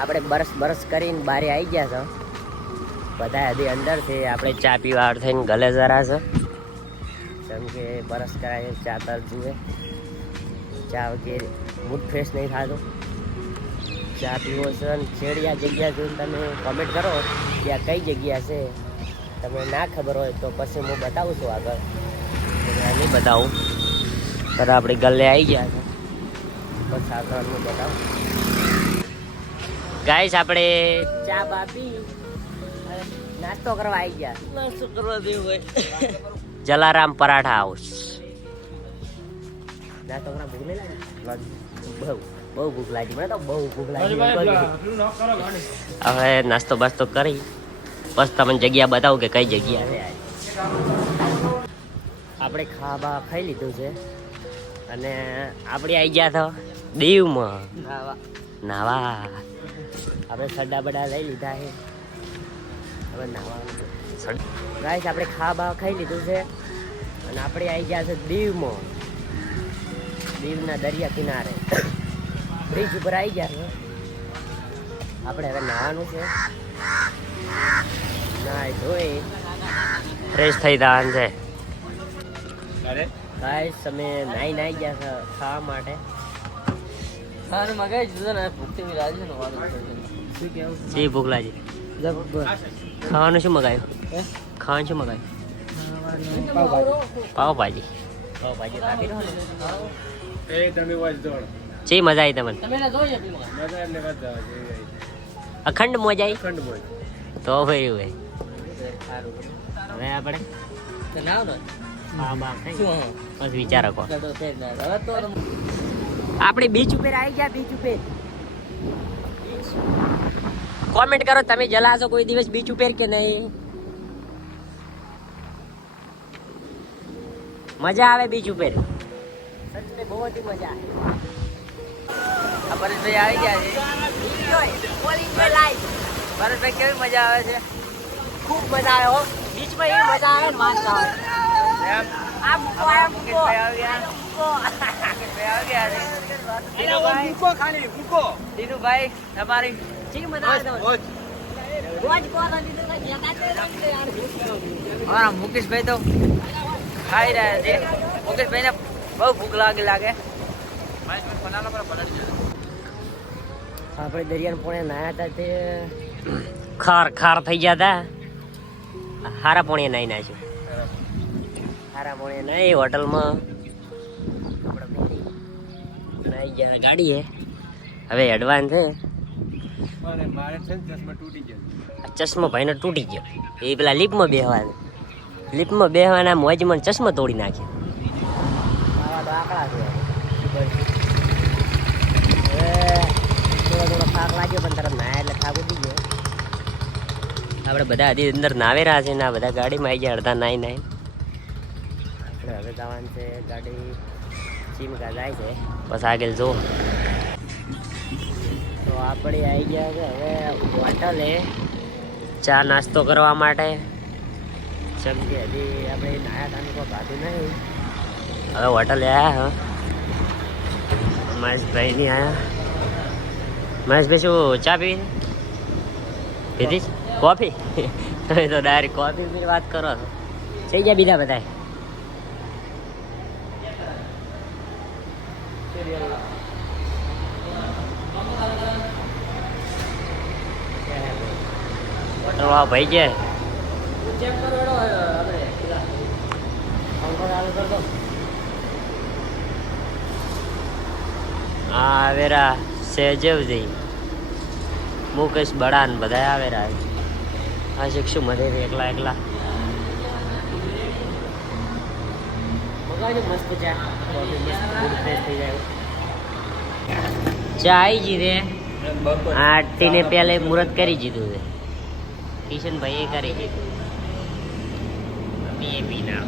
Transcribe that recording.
આપણે બરસ બરસ કરીને બારે આવી ગયા છો. બધા હજી અંદર છે. આપણે ચા પીવા થઈને ગલે જરા છે. જેમ કે બરસ કરાય ચા તર જુએ. ચા વગેરે મૂડ ફ્રેશ નહીં થતો. ચા પીવો છે અને છેડી આ જગ્યા જોઈને તમે કોમેન્ટ કરો કે આ કઈ જગ્યા છે. તમને ના ખબર હોય તો પછી હું બતાવું છું આગળ. નહીં બતાવું. ત્યારે આપણે ગલે આવી ગયા છે. બસ આગળ હું બતાવું. ગાઈસ આપણે ચા બાપી નાસ્તો કરવા આવી ગયા. નાસ્તો કરવા દેવું હોય. જલારામ પરાઠા હાઉસ નાસ્તો કરવા ભૂખ નહીં લાગી. બહુ બહુ ભૂખ લાગી. મને તો બહુ ભૂખ લાગી. હવે નાસ્તો બાસ્તો કરી. બસ તમને જગ્યા બતાવું કે કઈ જગ્યા. છે આપણે ખાવા ખાઈ લીધું છે. અને આપણે આવી ગયા તો દીવમાં. નાવા. આપણે સડા બડા લઈ લીધા છે. હવે નાવાનું ગાઈસ આપણે ખા બા ખાઈ લીધું છે. અને આપણે આવી ગયા છે દીવમાં. દીવના દરિયા કિનારે. બ્રિજ ઉપર આવી ગયા છે. આપણે હવે નાવાનું છે. નાય ધોઈ. ફ્રેશ થઈ જવાનું છે. ગાઈસ તમે નાઈ નાઈ ગયા છો ખાવા માટે. ખાને મગાઈ દીધું ને ભૂખથી છે શું કેવું જી ભૂખ લાગી. ખાવાનું શું મગાયું ખાવાનું શું મગાવ્યું? પાવભાજી પાવભાજી મજા આવી તમને. તમે એને જોઈએ અખંડ મોજ આવી? તો ભાઈ હવે આપણે? તો ના બસ વિચારો તો આપણે બીચ ઉપર આવી ગયા બીચ ઉપર. કોમેન્ટ કરો તમે જલાશો કોઈ દિવસ બીચ ઉપર કે નહીં? મજા આવે બીચ ઉપર? સચ બહુ મજા આવે. ભરતભાઈ આવી ગયા ભરતભાઈ કેવી મજા આવે છે? ખૂબ મજા આવે હો. બીચમાં એવી મજા આવે આવી ગયા છે. દીનુભાઈ. દીનુભાઈ તમારી ઠીક મજા આવે તમને? રોજ કોણ લીધું તો જતા જ નથી યાર. અમારા મુકેશભાઈ તો ખાઈ રહ્યા છે. મુકેશભાઈને બહુ ભૂખ લાગી લાગે. આપણે દરિયાને પોણે નાયા હતા તે ખાર ખાર થઈ ગયા હતા. હારા પોણે નાઈ નાખ્યું. હારા પોણે નાઈ હોટલમાં. નાઈ ગયા. ગાડી હે. હવે એડવાન્સ છે આ ચશ્મો ભાઈનો તૂટી ગયો. એ પેલા લીપમાં બેહવાનું. લીપમાં બેહવાના મોજમાં ચશ્મો તોડી નાખ્યો આપણે બધા હજી અંદર રહ્યા છે ને આ બધા ગાડીમાં આવી ગયા અડધા નાઈ નાઈ આપણે હવે જવાનું છે ગાડી. ચીમકા જાય છે. બસ આગળ જો તો આપણે આવી ગયા છે હવે હોટલે ચા નાસ્તો કરવા માટે. જેમ કે હજી આપણે નાયા તાનું કોઈ ખાધું નહીં. હવે હોટલે આવ્યા હા. મહેશભાઈ ની આયા. મહેશભાઈ શું ચા પીવી પીધી કોફી? તમે તો ડાયરેક્ટ કોફી પીને વાત કરો છો. થઈ ગયા બીજા બધા હોટલ વાળો ભાઈ છે આ આવેરા સહેજવજી મુકેશ બડાન બધા આવેરા. હા શીખશું મધે એકલા એકલા. ચા આવી જી રે. આરતી ને પેલે મુહૂર્ત કરી દીધું છે. કિશનભાઈએ કરી બી એ પી ના